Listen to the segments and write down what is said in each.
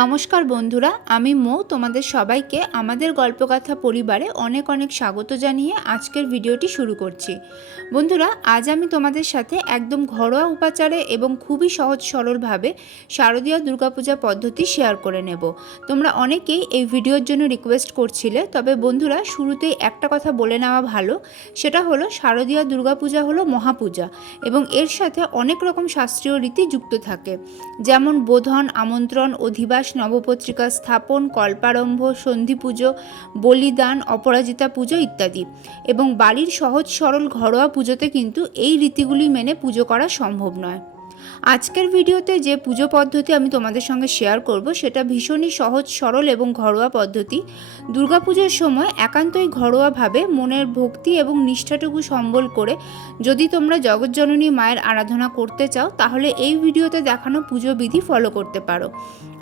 নমস্কার বন্ধুরা, আমি মো, তোমাদের সবাইকে আমাদের গল্পকথা পরিবারে অনেক অনেক স্বাগত জানিয়ে আজকের ভিডিওটি শুরু করছি। বন্ধুরা, আজ আমি তোমাদের সাথে একদম ঘরোয়া উপাচারে এবং খুবই সহজ সরলভাবে শারদীয় দুর্গাপূজা পদ্ধতি শেয়ার করে নেব। তোমরা অনেকেই এই ভিডিওর জন্য রিকোয়েস্ট করছিলে, তবে বন্ধুরা, শুরুতেই একটা কথা বলে নেওয়া ভালো, সেটা হলো শারদীয় দুর্গাপূজা হলো মহাপূজা এবং এর সাথে অনেক রকম শাস্ত্রীয় রীতি যুক্ত থাকে। যেমন বোধন, আমন্ত্রণ, অধিবাস, নবপত্রিকা স্থাপন, কল্পারম্ভ, সন্ধি পুজো, বলিদান, অপরাজিতা পুজো ইত্যাদি এবং বাড়ির সহজ সরল ঘরোয়া পুজোতে কিন্তু এই রীতিগুলি মেনে পুজো করা সম্ভব নয়। আজকের ভিডিওতে যে পুজো পদ্ধতি আমি তোমাদের সঙ্গে শেয়ার করব, সেটা ভীষণই সহজ, সরল এবং ঘরোয়া পদ্ধতি। দুর্গাপুজোর সময় একান্তই ঘরোয়াভাবে মনের ভক্তি এবং নিষ্ঠাটুকু সম্বল করে যদি তোমরা জগৎজননী মায়ের আরাধনা করতে চাও, তাহলে এই ভিডিওতে দেখানো পুজো বিধি ফলো করতে পারো।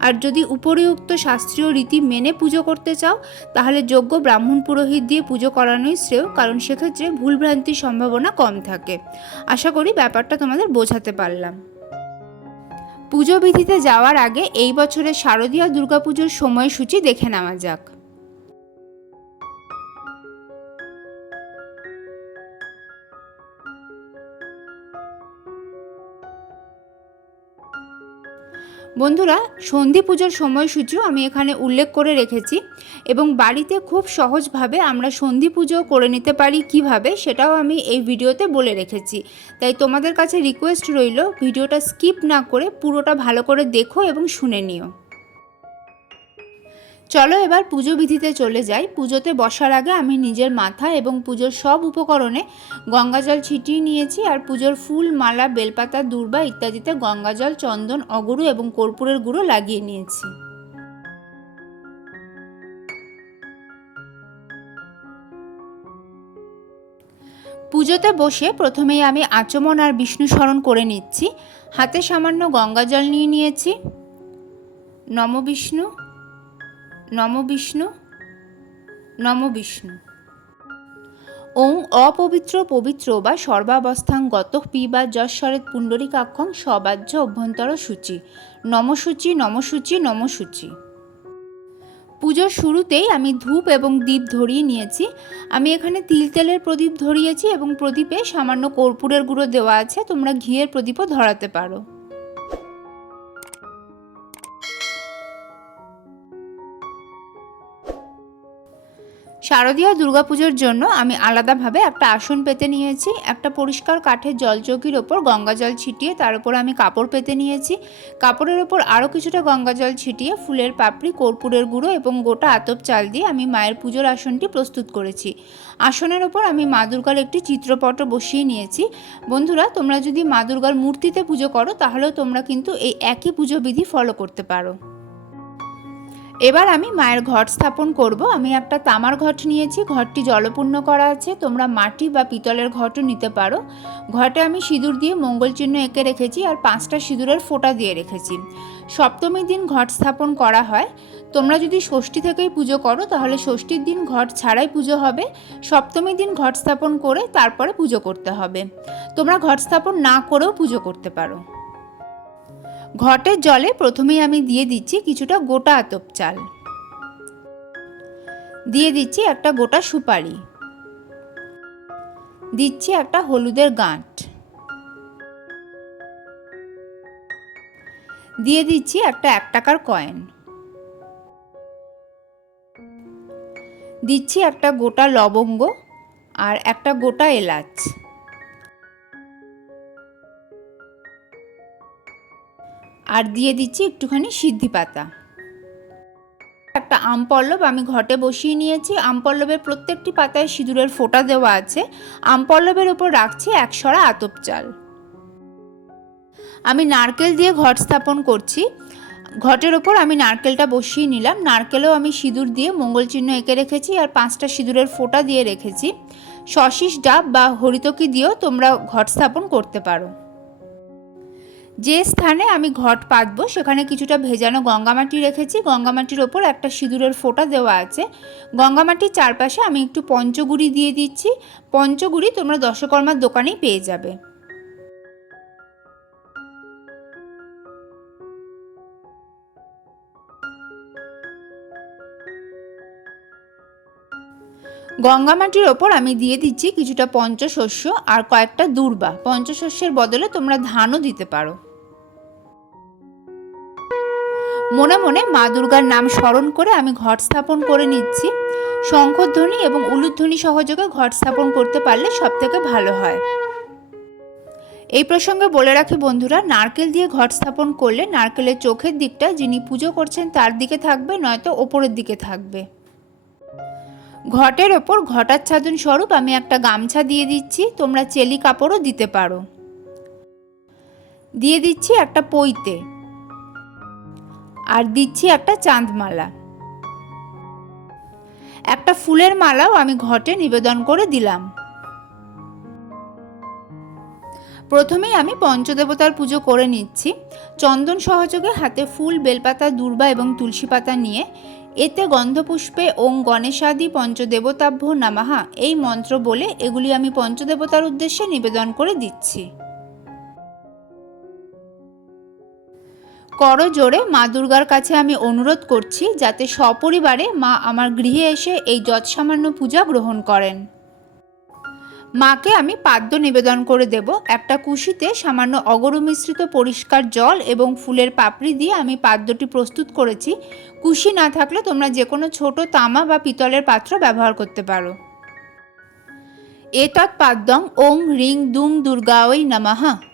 আর যদি উপরিউক্ত শাস্ত্রীয় রীতি মেনে পুজো করতে চাও, তাহলে যোগ্য ব্রাহ্মণ পুরোহিত দিয়ে পুজো করানোই শ্রেয়, কারণ সেক্ষেত্রে ভুলভ্রান্তির সম্ভাবনা কম থাকে। আশা করি ব্যাপারটা তোমাদের বোঝাতে পারলাম। পুজো বিধিতে যাওয়ার আগে এই বছরের শারদীয় দুর্গাপুজোর সময়সূচি দেখে নেওয়া যাক। বন্ধুরা, সন্ধি পুজোর সময়সূচিও আমি এখানে উল্লেখ করে রেখেছি এবং বাড়িতে খুব সহজভাবে আমরা সন্ধি পুজো করে নিতে পারি কীভাবে সেটাও আমি এই ভিডিওতে বলে রেখেছি। তাই তোমাদের কাছে রিকোয়েস্ট রইল, ভিডিওটা স্কিপ না করে পুরোটা ভালো করে দেখো এবং শুনে নিও। চলো এবার পুজো বিধিতে চলে যাই। পুজোতে বসার আগে আমি নিজের মাথা এবং পুজোর সব উপকরণে গঙ্গাজল ছিটিয়ে নিয়েছি আর পুজোর ফুল, মালা, বেলপাতা, দূর্বা ইত্যাদিতে গঙ্গাজল, চন্দন, অগুরু এবং কর্পূরের গুঁড়ো লাগিয়ে নিয়েছি। পুজোতে বসে প্রথমেই আমি আচমন আর বিষ্ণু স্মরণ করে নিচ্ছি। হাতে সামান্য গঙ্গাজল নিয়ে নিয়েছি। নম বিষ্ণু। নম বিষ্ণু নম বিষ্ণু। ওং অপবিত্র পবিত্র বা সর্বাবস্থাং গত পিবা যশ্বরেত পুণ্ডরিকাক্ষং সবাজ্য অভ্যন্তর সূচি। নমসূচি নমসূচি নমসূচি পুজোর শুরুতেই আমি ধূপ এবং দীপ ধরিয়ে নিয়েছি। আমি এখানে তিল তেলের প্রদীপ ধরিয়েছি এবং প্রদীপে সামান্য কর্পূরের গুঁড়ো দেওয়া আছে। তোমরা ঘিয়ের প্রদীপও ধরাতে পারো। শারদীয় দুর্গাপুজোর জন্য আমি আলাদাভাবে একটা আসন পেতে নিয়েছি, একটা পরিষ্কার কাঠের জলচৌকির ওপর গঙ্গা জল ছিটিয়ে তার উপর আমি কাপড় পেতে নিয়েছি। কাপড়ের ওপর আরও কিছুটা গঙ্গা জল ছিটিয়ে ফুলের পাপড়ি, কর্পূরের গুঁড়ো এবং গোটা আতপ চাল দিয়ে আমি মায়ের পুজোর আসনটি প্রস্তুত করেছি। আসনের ওপর আমি মা দুর্গার একটি চিত্রপট বসিয়ে নিয়েছি। বন্ধুরা, তোমরা যদি মা দুর্গার মূর্তিতে পুজো করো, তাহলেও তোমরা কিন্তু এই একই পুজো বিধি ফলো করতে পারো। এবার আমি মায়ের ঘট স্থাপন করব। আমি একটা তামার ঘট নিয়েছি ঘরটি জলপূর্ণ করা আছে। তোমরা মাটি বা পিতলের ঘটও নিতে পারো। ঘটে আমি সিঁদুর দিয়ে মঙ্গল চিহ্ন এঁকে রেখেছি আর পাঁচটা সিঁদুরের ফোঁটা দিয়ে রেখেছি। সপ্তমীর দিন ঘট স্থাপন করা হয়। তোমরা যদি ষষ্ঠী থেকেই পুজো করো, তাহলে ষষ্ঠীর দিন ঘট ছাড়াই পুজো হবে। সপ্তমীর দিন ঘট স্থাপন করে তারপরে পুজো করতে হবে। তোমরা ঘট স্থাপন না করেও পুজো করতে পারো। ঘটের জলে প্রথমেই আমি দিয়ে দিচ্ছি কিছুটা গোটা আতপ চাল। দিয়ে দিচ্ছি একটা গোটা সুপারি। দিচ্ছি একটা হলুদের গাঁট। দিয়ে দিচ্ছি একটা এক টাকার কয়েন। দিচ্ছি একটা গোটা লবঙ্গ আর একটা গোটা এলাচ। আর দিয়ে দিচ্ছি একটুখানি সিদ্ধি পাতা। একটা আম পল্লব আমি ঘটে বসিয়ে নিয়েছি। আম পল্লবের প্রত্যেকটি পাতায় সিঁদুরের ফোঁটা দেওয়া আছে। আম পল্লবের ওপর রাখছি একশরা আতপ চাল। আমি নারকেল দিয়ে ঘট স্থাপন করছি। ঘটের ওপর আমি নারকেলটা বসিয়ে নিলাম। নারকেলেও আমি সিঁদুর দিয়ে মঙ্গল চিহ্ন এঁকে রেখেছি আর পাঁচটা সিঁদুরের ফোঁটা দিয়ে রেখেছি। শশিস ডাব বা হরিতকি দিয়েও তোমরা ঘট স্থাপন করতে পারো। যে স্থানে আমি ঘট পাতব, সেখানে কিছুটা ভেজানো গঙ্গামাটি রেখেছি। গঙ্গামাটির ওপর একটা সিঁদুরের ফোঁটা দেওয়া আছে। গঙ্গামাটির চারপাশে আমি একটু পঞ্চগুড়ি দিয়ে দিচ্ছি। পঞ্চগুড়ি তোমরা দশকর্মার দোকানেই পেয়ে যাবে। গঙ্গামাটির ওপর আমি দিয়ে দিচ্ছি কিছুটা পঞ্চশস্য আর কয়েকটা দূর্বা। পঞ্চশস্যের বদলে তোমরা ধানও দিতে পারো। মনে মনে মা দুর্গার নাম স্মরণ করে আমি ঘট স্থাপন করে নিচ্ছি। শঙ্খধ্বনি এবং উলুধ্বনি সহযোগে ঘট স্থাপন করতে পারলে সব থেকে ভালো হয়। এই প্রসঙ্গে বলে রাখি বন্ধুরা, নারকেল দিয়ে ঘট স্থাপন করলে নারকেলের চোখের দিকটা যিনি পুজো করছেন তার দিকে থাকবে, নয়তো ওপরের দিকে থাকবে। ঘটের ওপর ঘটাচ্ছাদন স্বরূপ আমি একটা গামছা দিয়ে দিচ্ছি, তোমরা চেলি কাপড়ও দিতে পারো। দিয়ে দিচ্ছি একটা পইতে আর দিচ্ছি একটা চাঁদমালা। একটা ফুলের মালাও আমি ঘটে নিবেদন করে দিলাম। প্রথমেই আমি পঞ্চদেবতার পুজো করে নিচ্ছি। চন্দন সহযোগে হাতে ফুল, বেলপাতা, দুর্বা এবং তুলসী পাতা নিয়ে এতে গন্ধপুষ্পে ওং গণেশাদি পঞ্চদেবতাভ্য নামাহা এই মন্ত্র বলে এগুলি আমি পঞ্চদেবতার উদ্দেশ্যে নিবেদন করে দিচ্ছি। করো জোরে, মা দুর্গার কাছে আমি অনুরোধ করছি যাতে সপরিবারে মা আমার গৃহে এসে এই যৎসামান্য পূজা গ্রহণ করেন। মাকে আমি পাদ্য নিবেদন করে দেব। একটা কুশিতে সামান্য অগরু মিশ্রিত পরিষ্কার জল এবং ফুলের পাপড়ি দিয়ে আমি পাদ্যটি প্রস্তুত করেছি। কুশি না থাকলে তোমরা যে কোনো ছোট তামা বা পিতলের পাত্র ব্যবহার করতে পারো। এতৎ পাদ্যং ওং রিং দুং দুর্গা দুর্গাওই নমঃ।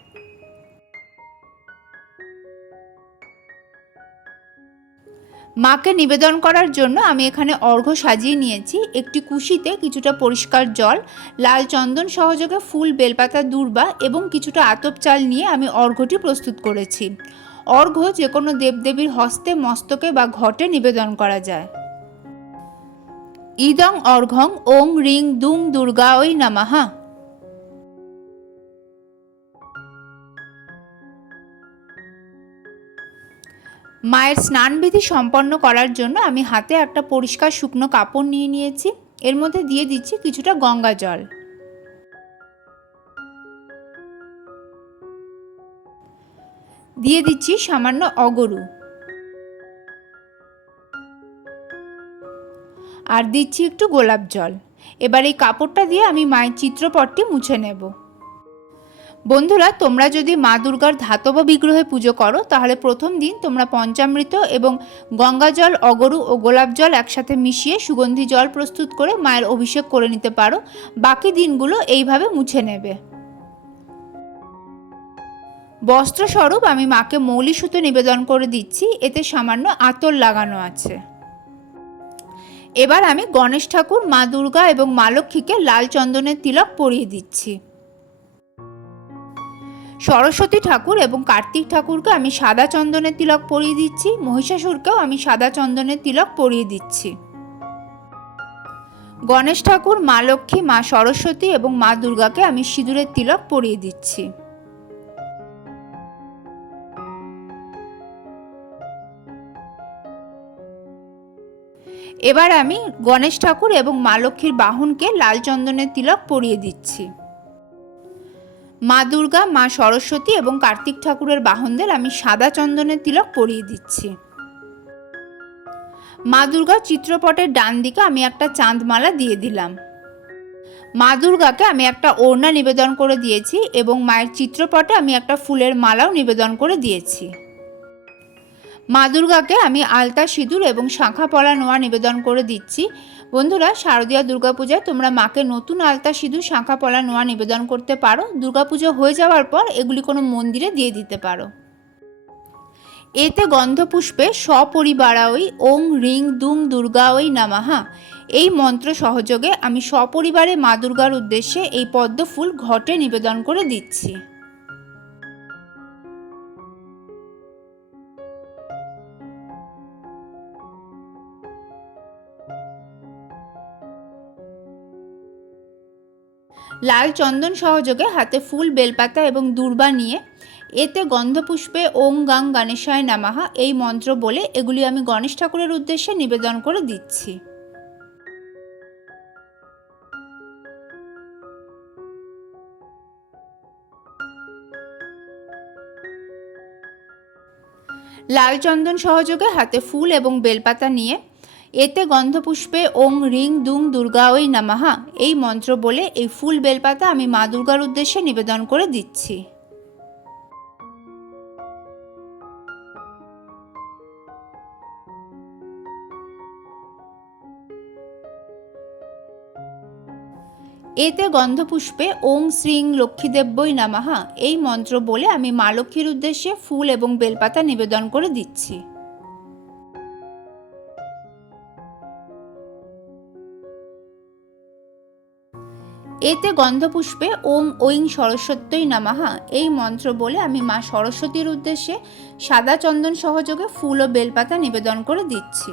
মাকে নিবেদন করার জন্য আমি এখানে অর্ঘ্য সাজিয়ে নিয়েছি। একটি কুশিতে কিছুটা পরিষ্কার জল, লাল চন্দন সহযোগে ফুল, বেলপাতা, দূর্বা এবং কিছুটা আতপ চাল নিয়ে আমি অর্ঘ্যটি প্রস্তুত করেছি। অর্ঘ্য যে কোনো দেবদেবীর হস্তে, মস্তকে বা ঘটে নিবেদন করা যায়। ইদং অর্ঘং ওং রিং দুং দুর্গা ওই নামাহা মায়ের স্নানবিধি সম্পন্ন করার জন্য আমি হাতে একটা পরিষ্কার শুকনো কাপড় নিয়ে নিয়েছি। এর মধ্যে দিয়ে দিচ্ছি কিছুটা গঙ্গা জল। দিয়ে দিচ্ছি সামান্য অগরু। আর দিচ্ছি একটু গোলাপ জল। এবার এই কাপড়টা দিয়ে আমি মায়ের চিত্রপটটি মুছে নেব। বন্ধুরা, তোমরা যদি মা দুর্গার ধাতব বিগ্রহে পুজো করো, তাহলে প্রথম দিন তোমরা পঞ্চামৃত এবং গঙ্গা জল, অগরু ও গোলাপ জল একসাথে মিশিয়ে সুগন্ধি জল প্রস্তুত করে মায়ের অভিষেক করে নিতে পারো। বাকি দিনগুলো এইভাবে মুছে নেবে। বস্ত্রস্বরূপ আমি মাকে মৌলি সুতো নিবেদন করে দিচ্ছি, এতে সামান্য আতর লাগানো আছে। এবার আমি গণেশ ঠাকুর, মা দুর্গা এবং মা লক্ষ্মীকে লাল চন্দনের তিলক পরিয়ে দিচ্ছি। সরস্বতী ঠাকুর এবং কার্তিক ঠাকুরকে আমি সাদা চন্দনের তিলক পরিয়ে দিচ্ছি। মহিষাসুরকেও আমি সাদা চন্দনের তিলক পরিয়ে দিচ্ছি। গণেশ ঠাকুর, মা লক্ষ্মী, মা সরস্বতী এবং মা দুর্গাকে আমি সিঁদুরের তিলক পরিয়ে দিচ্ছি। এবার আমি গণেশ ঠাকুর এবং মা লক্ষ্মীর বাহনকে লাল চন্দনের তিলক পরিয়ে দিচ্ছি। মা দুর্গা, মা সরস্বতী এবং কার্তিক ঠাকুরের বাহনদের আমি সাদা চন্দনের তিলক পরিয়ে দিচ্ছি। মা দুর্গার চিত্রপটের ডান দিকে আমি একটা চাঁদমালা দিয়ে দিলাম। মা দুর্গাকে আমি একটা ওড়না নিবেদন করে দিয়েছি এবং মায়ের চিত্রপটে আমি একটা ফুলের মালাও নিবেদন করে দিয়েছি। মা দুর্গাকে আমি আলতা সিঁদুর এবং শাঁখা পলা নোয়া নিবেদন করে দিচ্ছি বন্ধুরা, শারদীয়া দুর্গাপূজায় তোমরা মাকে নতুন আলতা সিঁদুর, শাঁখা, পলা, নোয়া নিবেদন করতে পারো। দুর্গাপুজো হয়ে যাওয়ার পর এগুলি কোনো মন্দিরে দিয়ে দিতে পারো। এতে গন্ধপুষ্পে সপরিবারাওই ওং রিং দুং দুর্গা ওই নামাহা। এই মন্ত্র সহযোগে আমি সপরিবারে মা দুর্গার উদ্দেশ্যে এই পদ্ম ফুল ঘটে নিবেদন করে দিচ্ছি। লাল চন্দন সহযোগে হাতে ফুল, বেলপাতা এবং দূর্বা নিয়ে এতে গন্ধপুষ্পে ওং গাং গণেশায় নামাহা এই মন্ত্র বলে এগুলি আমি গণেশ ঠাকুরের উদ্দেশ্যে নিবেদন করে দিচ্ছি। লাল চন্দন সহযোগে হাতে ফুল এবং বেলপাতা নিয়ে এতে গন্ধপুষ্পে ওং রিং দুং দুর্গা ওই নামাহা। এই মন্ত্র বলে এই ফুল বেলপাতা আমি মা দুর্গার উদ্দেশ্যে নিবেদন করে দিচ্ছি। এতে গন্ধপুষ্পে ওং শ্রীং লক্ষ্মীদেব্যই নামাহা। এই মন্ত্র বলে আমি মা লক্ষ্মীর উদ্দেশ্যে ফুল এবং বেলপাতা নিবেদন করে দিচ্ছি। এতে গন্ধপুষ্পে ওং ঐং সরস্বত্যই নামাহা এই মন্ত্র বলে আমি মা সরস্বতীর উদ্দেশ্যে সাদা চন্দন সহযোগে ফুল ও বেলপাতা নিবেদন করে দিচ্ছি।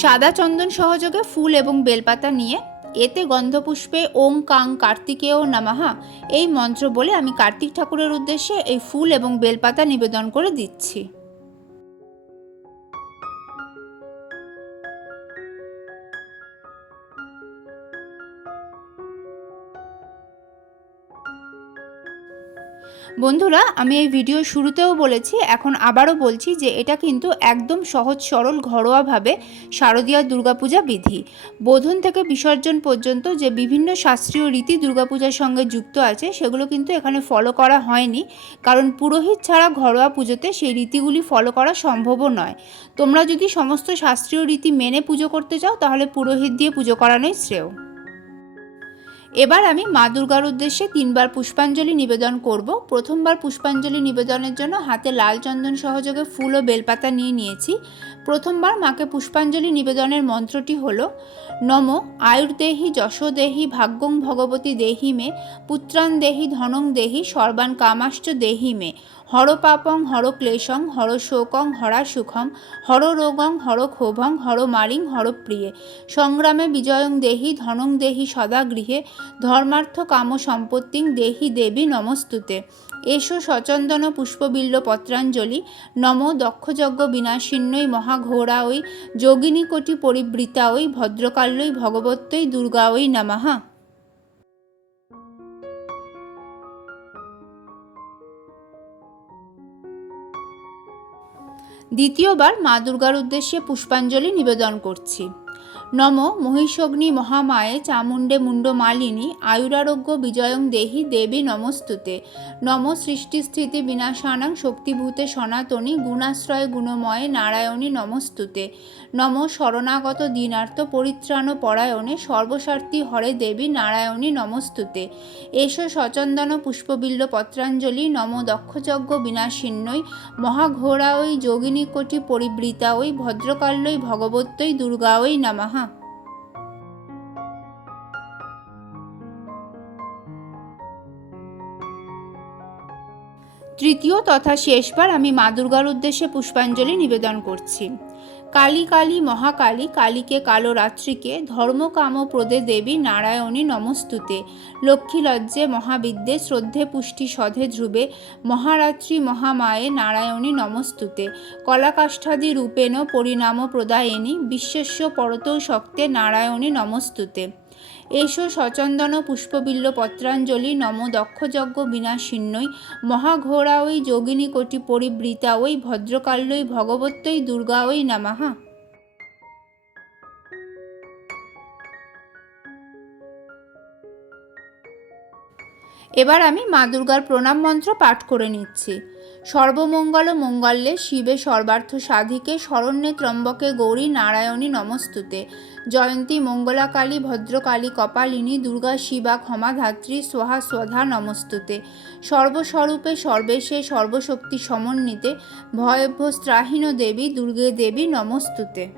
সাদা চন্দন সহযোগে ফুল এবং বেলপাতা নিয়ে এতে গন্ধপুষ্পে ওং কাং কার্তিকেয় নামাহা এই মন্ত্র বলে আমি কার্তিক ঠাকুরের উদ্দেশ্যে এই ফুল এবং বেলপাতা নিবেদন করে দিচ্ছি। বন্ধুরা, আমি এই ভিডিও শুরুতেও বলেছি, এখন আবারও বলছি যে এটা কিন্তু একদম সহজ সরল ঘরোয়াভাবে শারদীয়া দুর্গাপূজা বিধি। বোধন থেকে বিসর্জন পর্যন্ত যে বিভিন্ন শাস্ত্রীয় রীতি দুর্গাপূজার সঙ্গে যুক্ত আছে, সেগুলো কিন্তু এখানে ফলো করা হয়নি। কারণ পুরোহিত ছাড়া ঘরোয়া পুজোতে সেই রীতিগুলি ফলো করা সম্ভবও নয়। তোমরা যদি সমস্ত শাস্ত্রীয় রীতি মেনে পুজো করতে চাও, তাহলে পুরোহিত দিয়ে পুজো করানোই শ্রেয়। এবার আমি মা দুর্গার উদ্দেশ্যে তিনবার পুষ্পাঞ্জলি নিবেদন করব। প্রথমবার পুষ্পাঞ্জলি নিবেদনের জন্য হাতে লাল চন্দন সহযোগে ফুল ও বেলপাতা নিয়ে নিয়েছি। প্রথমবার মাকে পুষ্পাঞ্জলি নিবেদনের মন্ত্রটি হল, নম আয়ুর্দেহি যশোদেহি ভাগ্যং ভগবতী দেহি মে পুত্রান দেহি ধনং দেহি সর্বান কামাশ্চ দেহি মে, হর পাপং হর ক্লেশং হর শোকং হরা সুখম হর রোগং হর ক্ষোভং, হর মারিং হর প্রিয়ে, সংগ্রামে বিজয়ং দেহি ধনং দেহি সদা গৃহে, ধর্মার্থ কাম সম্পত্তিং দেহি দেবী নমস্তুতে। এসো সচন্দন পুষ্পবিল্ল পত্রাঞ্জলি, নম দক্ষযজ্ঞ বিনাশিন্নই মহাঘোরা ওই যোগিনী কোটি পরিবৃতা ওই ভদ্রকাল্যই ভগবত্যই দুর্গা ওই নামাহা দ্বিতীয়বার মা দুর্গার উদ্দেশ্যে পুষ্পাঞ্জলি নিবেদন করছি। নম মহিষগ্নি মহামায়ে চামুণ্ডে মুণ্ডমালিনী আয়ুরারোগ্য বিজয়ং দেহি দেবী নমস্তুতে। নম সৃষ্টিস্থিতি বিনাশানাং শক্তিভূতে সনাতনী গুণাশ্রয় গুণময়ে নারায়ণী নমস্তুতে। নম শরণাগত দীনার্থ পরিত্রাণ পরায়ণে সর্বস্বার্থী হরে দেবী নারায়ণী নমস্তুতে। এসো সচন্দন পুষ্পবিল্ল পত্রাঞ্জলি নম দক্ষযজ্ঞ বিনাশিন্নই মহাঘোরা ওই যোগিনী কোটি পরিবৃতা ওই ভদ্রকাল্যই ভগবত্যই দুর্গা ওই নামাহা তৃতীয় তথা শেষবার আমি মা দুর্গার উদ্দেশ্যে পুষ্পাঞ্জলি নিবেদন করছি। কালী কালী মহাকালী, কালীকে কালো রাত্রিকে, ধর্মকাম প্রদে দেবী নারায়ণী নমস্তুতে। লক্ষ্মী লজ্জে মহাবিদ্যে শ্রদ্ধে পুষ্টি সধে ধ্রুবে, মহারাত্রি মহামায়ে নারায়ণী নমস্তুতে। কলাকাষ্ঠাদি রূপেণ পরিণাম প্রদায়িনী, বিশ্বস্য পরতৌ শক্তে নারায়ণী নমস্তুতে। এসো সচন্দন পুষ্পবিল্ল পত্রাঞ্জলি নম দক্ষযজ্ঞ বিনাশিন্নই মহাঘোরা ওই যোগিনী কোটি পরিবৃতা, ওই ভদ্রকাল্যই ভগবত্যই দুর্গা ওই নামাহা এবার আমি মা দুর্গার প্রণাম মন্ত্র পাঠ করে নিচ্ছি। সর্বমঙ্গল মঙ্গলে শিবে সর্বার্থ সাধিকে, শরণ্যে ত্রম্বকে গৌরী নারায়ণী নমস্তুতে। জয়ন্তী, মঙ্গলাকালী, ভদ্রকালী, কপালিনী, দুর্গা, শিবা ক্ষমাধাত্রী সোহা স্বধা নমস্তুতে। সর্বস্বরূপে, সর্বেশে, সর্বশক্তি সমন্বিতে ভয়ভ্যস্ত্রাহীন দেবী, দুর্গে দেবী, নমস্তুতে।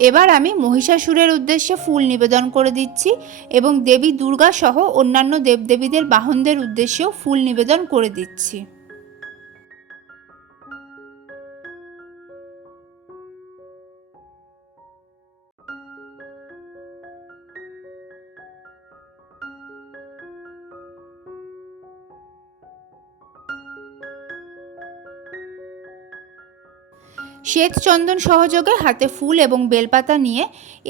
এবার আমি মহিষাসুরের উদ্দেশ্যে ফুল নিবেদন করে দিচ্ছি এবং দেবী দুর্গা সহ অন্যান্য দেবদেবীদের বাহনদের উদ্দেশ্যেও ফুল নিবেদন করে দিচ্ছি। শ্বেত চন্দন সহযোগে হাতে ফুল এবং বেলপাতা নিয়ে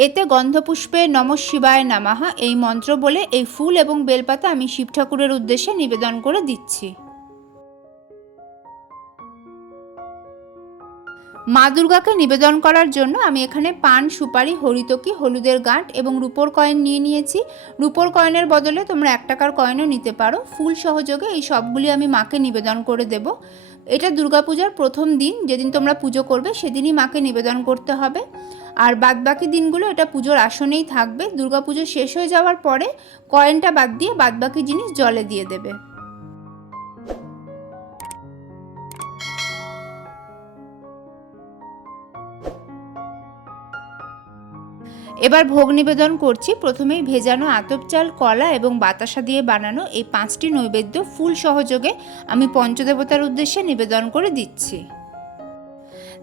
এতে গন্ধপুষ্পে নম শিবায় নামাহা এই মন্ত্র বলে এই ফুল এবং বেলপাতা আমি শিব ঠাকুরের উদ্দেশ্যে নিবেদন করে দিচ্ছি। মা দুর্গাকে নিবেদন করার জন্য আমি এখানে পান, সুপারি, হরিতকি, হলুদের গাঁট এবং রূপোর কয়েন নিয়ে নিয়েছি। রূপোর কয়েনের বদলে তোমরা এক টাকার কয়েনও নিতে পারো। ফুল সহযোগে এই সবগুলি আমি মাকে নিবেদন করে দেব। এটা দুর্গাপূজার প্রথম দিন, যেদিন তোমরা পুজো করবে সেদিনই মাকে নিবেদন করতে হবে। আর বাদবাকি দিনগুলো এটা পুজোর আসনেই থাকবে। দুর্গাপুজো শেষ হয়ে যাওয়ার পরে কয়েনটা বাদ দিয়ে বাদবাকি জিনিস জলে দিয়ে দেবে। এবার ভোগ নিবেদন করছি। প্রথমেই ভেজানো আতপ চাল, কলা এবং বাতাসা দিয়ে বানানো এই পাঁচটি নৈবেদ্য ফুল সহযোগে আমি পঞ্চদেবতার উদ্দেশ্যে নিবেদন করে দিচ্ছি।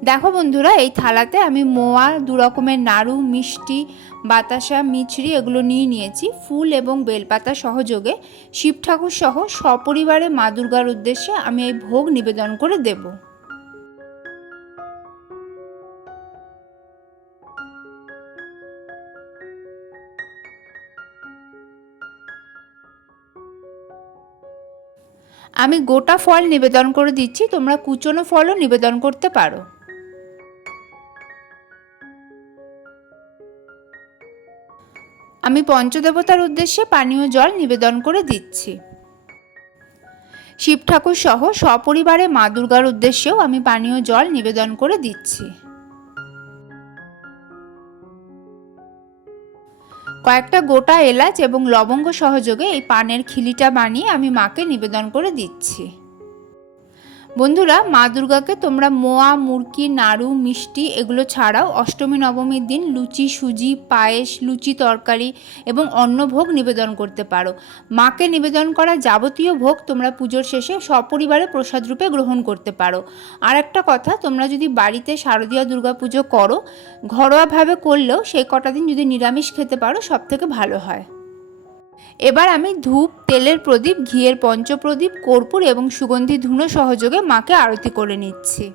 দেখো বন্ধুরা, এই থালাতে আমি মোয়া, দু রকমের নাড়ু, মিষ্টি, বাতাসা, মিছরি এগুলো নিয়ে নিয়েছি। ফুল এবং বেলপাতা সহযোগে শিব ঠাকুর সহ সপরিবারে মা দুর্গার উদ্দেশ্যে আমি এই ভোগ নিবেদন করে দেবো। আমি গোটা ফল নিবেদন করে দিচ্ছি, তোমরা কুচনো ফলও নিবেদন করতে পারো। আমি পঞ্চদেবতার উদ্দেশ্যে পানীয় জল নিবেদন করে দিচ্ছি। শিব ঠাকুর সহ সপরিবারে মা দুর্গার উদ্দেশ্যেও আমি পানীয় জল নিবেদন করে দিচ্ছি। কয়েকটা গোটা এলাচ এবং লবঙ্গ সহযোগে এই পানের খিলিটা বানিয়ে আমি মাকে নিবেদন করে দিচ্ছি। বন্ধুরা, মা দুর্গাকে তোমরা মোয়া, মুরকি, নাড়ু, মিষ্টি এগুলো ছাড়াও অষ্টমী, নবমীর দিন লুচি, সুজি, পায়েস, লুচি তরকারি এবং অন্ন ভোগ নিবেদন করতে পারো। মাকে নিবেদন করা যাবতীয় ভোগ তোমরা পুজোর শেষে সপরিবারে প্রসাদ রূপে গ্রহণ করতে পারো। আর একটা কথা, তোমরা যদি বাড়িতে শারদীয়া দুর্গা পুজো করো, ঘরোয়াভাবে করলেও সেই কটা দিন যদি নিরামিষ খেতে পারো সব থেকে ভালো হয়। এবার আমি ধূপ, তেলের প্রদীপ, ঘিয়ের পঞ্চপ্রদীপ, কর্পূর এবং সুগন্ধি ধুনো সহযোগে মাকে আরতি করে নিচ্ছি।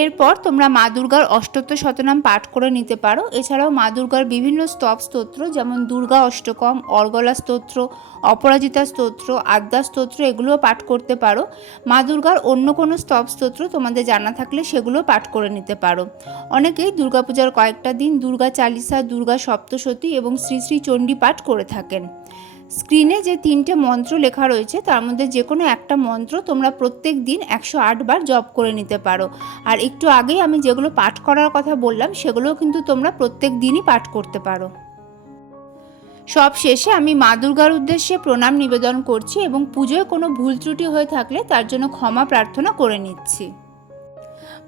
এরপর তোমরা মা দুর্গার অষ্টত্ব শতনাম পাঠ করে নিতে পারো। এছাড়াও মা দুর্গার বিভিন্ন স্তব স্তোত্র, যেমন দুর্গা অষ্টকম, অর্গলা স্তোত্র, অপরাজিতা স্তোত্র, আদ্যা স্তোত্র, এগুলোও পাঠ করতে পারো। মা দুর্গার অন্য কোনো স্তব স্তোত্র তোমাদের জানা থাকলে সেগুলো পাঠ করে নিতে পারো। অনেকেই দুর্গাপূজার কয়েকটা দিন দুর্গা চালিসা, দুর্গা সপ্তশতী এবং শ্রী শ্রী চণ্ডী পাঠ করে থাকেন। স্ক্রিনে যে তিনটে মন্ত্র লেখা রয়েছে, তার মধ্যে যে কোনো একটা মন্ত্র তোমরা প্রত্যেক দিন একশো আট বার জপ করে নিতে পারো। আর একটু আগেই আমি যেগুলো পাঠ করার কথা বললাম, সেগুলোও কিন্তু তোমরা প্রত্যেক দিনই পাঠ করতে পারো। সব শেষে আমি মা দুর্গার উদ্দেশ্যে প্রণাম নিবেদন করছি এবং পুজোয় কোনো ভুল ত্রুটি হয়ে থাকলে তার জন্য ক্ষমা প্রার্থনা করে নিচ্ছি।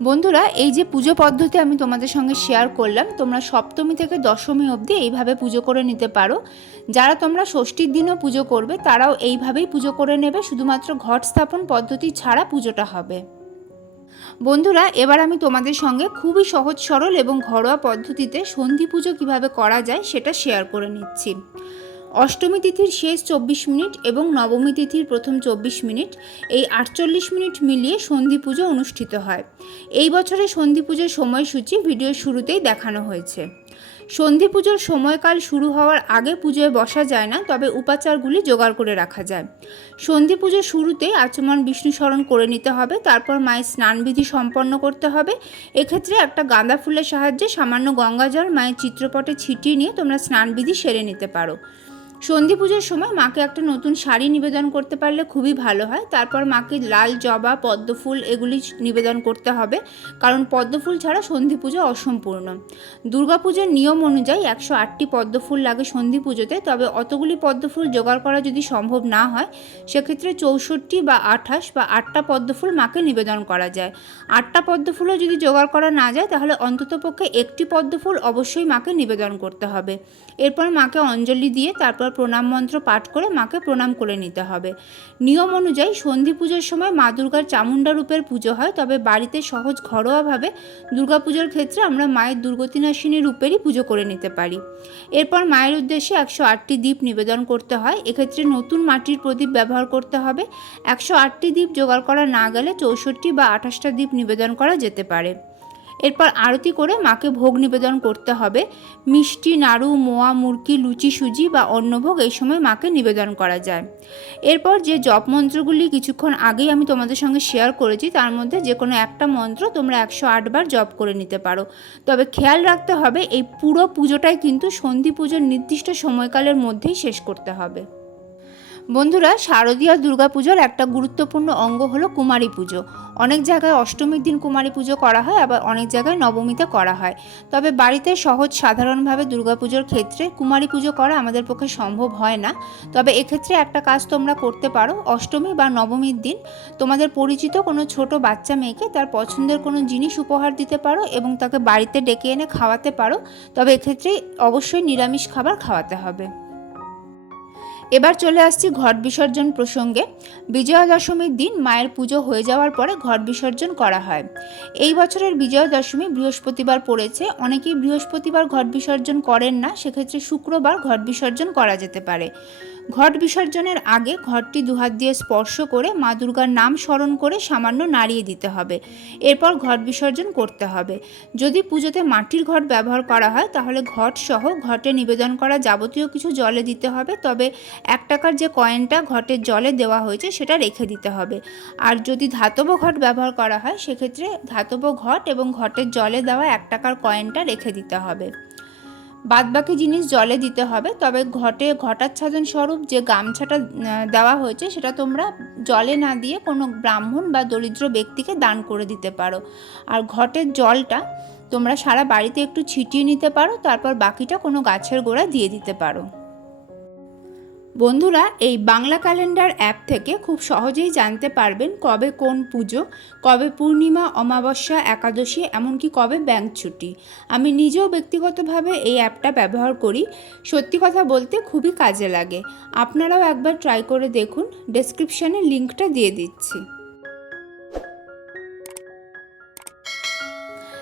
বন্ধুরা, এই যে পুজো পদ্ধতি আমি তোমাদের সঙ্গে শেয়ার করলাম, তোমরা সপ্তমী থেকে দশমী অবধি এইভাবে পুজো করে নিতে পারো। যারা তোমরা ষষ্ঠীর দিনও পুজো করবে, তারাও এইভাবেই পুজো করে নেবে, শুধুমাত্র ঘট স্থাপন পদ্ধতি ছাড়া পুজোটা হবে। বন্ধুরা, এবার আমি তোমাদের সঙ্গে খুবই সহজ সরল এবং ঘরোয়া পদ্ধতিতে সন্ধি পুজো কীভাবে করা যায় সেটা শেয়ার করে নিচ্ছি। অষ্টমী তিথির শেষ চব্বিশ মিনিট এবং নবমী তিথির প্রথম চব্বিশ মিনিট এই আটচল্লিশ মিনিট মিলিয়ে সন্ধি পুজো অনুষ্ঠিত হয়। এই বছরে সন্ধি পুজোর সময়সূচি ভিডিওর শুরুতেই দেখানো হয়েছে। সন্ধি পুজোর সময়কাল শুরু হওয়ার আগে পুজোয় বসা যায় না, তবে উপাচারগুলি জোগাড় করে রাখা যায়। সন্ধি পুজোর শুরুতে আচমন বিষ্ণু স্মরণ করে নিতে হবে, তারপর মায়ের স্নানবিধি সম্পন্ন করতে হবে। এক্ষেত্রে একটা গাঁদা ফুলের সাহায্যে সামান্য গঙ্গাজল মায়ের চিত্রপটে ছিটিয়ে নিয়ে তোমরা স্নানবিধি সেরে নিতে পারো। সন্ধি পুজোর সময় মাকে একটা নতুন শাড়ি নিবেদন করতে পারলে খুবই ভালো হয়। তারপর মাকে লাল জবা, পদ্মফুল এগুলি নিবেদন করতে হবে, কারণ পদ্মফুল ছাড়া সন্ধি পুজো অসম্পূর্ণ। দুর্গাপুজোর নিয়ম অনুযায়ী একশো আটটি পদ্মফুল লাগে সন্ধি পুজোতে, তবে অতগুলি পদ্মফুল জোগাড় করা যদি সম্ভব না হয়, সেক্ষেত্রে চৌষট্টি বা আঠাশ বা আটটা পদ্মফুল মাকে নিবেদন করা যায়। আটটা পদ্মফুলও যদি জোগাড় করা না যায়, তাহলে অন্ততপক্ষে একটি পদ্মফুল অবশ্যই মাকে নিবেদন করতে হবে। এরপর মাকে অঞ্জলি দিয়ে, তারপর প্রণাম মন্ত্র পাঠ করে মাকে প্রণাম করে নিতে হবে। নিয়ম অনুযায়ী সন্ধি পুজোর সময় মা দুর্গার চামুণ্ডা রূপের পুজো হয়, তবে বাড়িতে সহজ ঘরোয়াভাবে দুর্গাপুজোর ক্ষেত্রে আমরা মায়ের দুর্গতিনাশিনী রূপেরই পুজো করে নিতে পারি। এরপর মায়ের উদ্দেশ্যে একশো আটটি দ্বীপ নিবেদন করতে হয়। এক্ষেত্রে নতুন মাটির প্রদীপ ব্যবহার করতে হবে। একশো আটটি দ্বীপ জোগাড় করা না গেলে চৌষট্টি বা আঠাশটা দ্বীপ নিবেদন করা যেতে পারে। এরপর আরতি করে মাকে ভোগ নিবেদন করতে হবে। মিষ্টি, নাড়ু, মোয়া, মুরকি, লুচি, সুজি বা অন্নভোগ এই সময় মাকে নিবেদন করা যায়। এরপর যে জপ মন্ত্রগুলি কিছুক্ষণ আগেই আমি তোমাদের সঙ্গে শেয়ার করেছি, তার মধ্যে যে কোনো একটা মন্ত্র তোমরা একশো আটবার জপ করে নিতে পারো। তবে খেয়াল রাখতে হবে, এই পুরো পুজোটাই কিন্তু সন্ধি পুজোর নির্দিষ্ট সময়কালের মধ্যেই শেষ করতে হবে। বন্ধুরা, শারদীয় দুর্গাপুজোর একটা গুরুত্বপূর্ণ অঙ্গ হলো কুমারী পুজো। অনেক জায়গায় অষ্টমীর দিন কুমারী পুজো করা হয়, আবার অনেক জায়গায় নবমীতে করা হয়। তবে বাড়িতে সহজ, সাধারণভাবে দুর্গাপুজোর ক্ষেত্রে কুমারী পুজো করা আমাদের পক্ষে সম্ভব হয় না। তবে এক্ষেত্রে একটা কাজ তোমরা করতে পারো, অষ্টমী বা নবমীর দিন তোমাদের পরিচিত কোনো ছোট বাচ্চা মেয়েকে তার পছন্দের কোনো জিনিস উপহার দিতে পারো এবং তাকে বাড়িতে ডেকে এনে খাওয়াতে পারো। তবে এক্ষেত্রে অবশ্যই নিরামিষ খাবার খাওয়াতে হবে। এবার চলে আসছি ঘট বিসর্জন প্রসঙ্গে। বিজয়া দশমীর দিন মায়ের পুজো হয়ে যাওয়ার পরে ঘট বিসর্জন করা হয়। এই বছরের বিজয়া দশমী বৃহস্পতিবার পড়েছে। অনেকেই বৃহস্পতিবার ঘট বিসর্জন করেন না, সেক্ষেত্রে শুক্রবার ঘট বিসর্জন করা যেতে পারে। ঘট বিসর্জনের আগে ঘরটি দুহাত দিয়ে স্পর্শ করে মা দুর্গার নাম স্মরণ করে সামান্য নাড়িয়ে দিতে হবে। এরপর ঘট বিসর্জন করতে হবে। যদি পুজোতে মাটির ঘট ব্যবহার করা হয়, তাহলে ঘট সহ ঘটে নিবেদন করা যাবতীয় কিছু জলে দিতে হবে। তবে এক টাকার যে কয়েনটা ঘটের জলে দেওয়া হয়েছে, সেটা রেখে দিতে হবে। আর যদি ধাতব ঘট ব্যবহার করা হয়, সেক্ষেত্রে ধাতব ঘট এবং ঘটের জলে দেওয়া এক টাকার কয়েনটা রেখে দিতে হবে। বাদবাকি জিনিস জলে দিতে হবে, তবে ঘটে, ঘটাচ্ছাদন স্বরূপ যে গামছাটা দেওয়া হয়েছে সেটা তোমরা জলে না দিয়ে কোনো ব্রাহ্মণ বা দরিদ্র ব্যক্তিকে দান করে দিতে পারো। আর ঘটের জলটা তোমরা সারা বাড়িতে একটু ছিটিয়ে নিতে পারো, তারপর বাকিটা কোনো গাছের গোড়া দিয়ে দিতে পারো। বন্ধুরা, এই বাংলা ক্যালেন্ডার অ্যাপ থেকে খুব সহজেই জানতে পারবেন কবে কোন পুজো, কবে পূর্ণিমা, অমাবস্যা, একাদশী, এমনকি কবে ব্যাংক ছুটি। আমি নিজেও ব্যক্তিগতভাবে এই অ্যাপটা ব্যবহার করি। সত্যি কথা বলতে খুবই কাজে লাগে। আপনারাও একবার ট্রাই করে দেখুন ডেসক্রিপশানে লিঙ্কটা দিয়ে দিচ্ছি।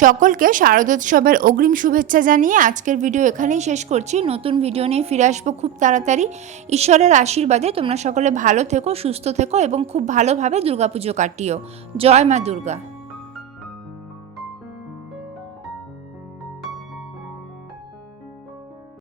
সকলকে শারদোৎসবের অগ্রিম শুভেচ্ছা জানিয়ে আজকের ভিডিও এখানেই শেষ করছি। নতুন ভিডিও নিয়ে ফিরে আসব খুব তাড়াতাড়ি। ঈশ্বরের আশীর্বাদে তোমরা সকলে ভালো থেকো, সুস্থ থেকো এবং খুব ভালোভাবে দুর্গাপুজো কাটিও। জয় মা দুর্গা।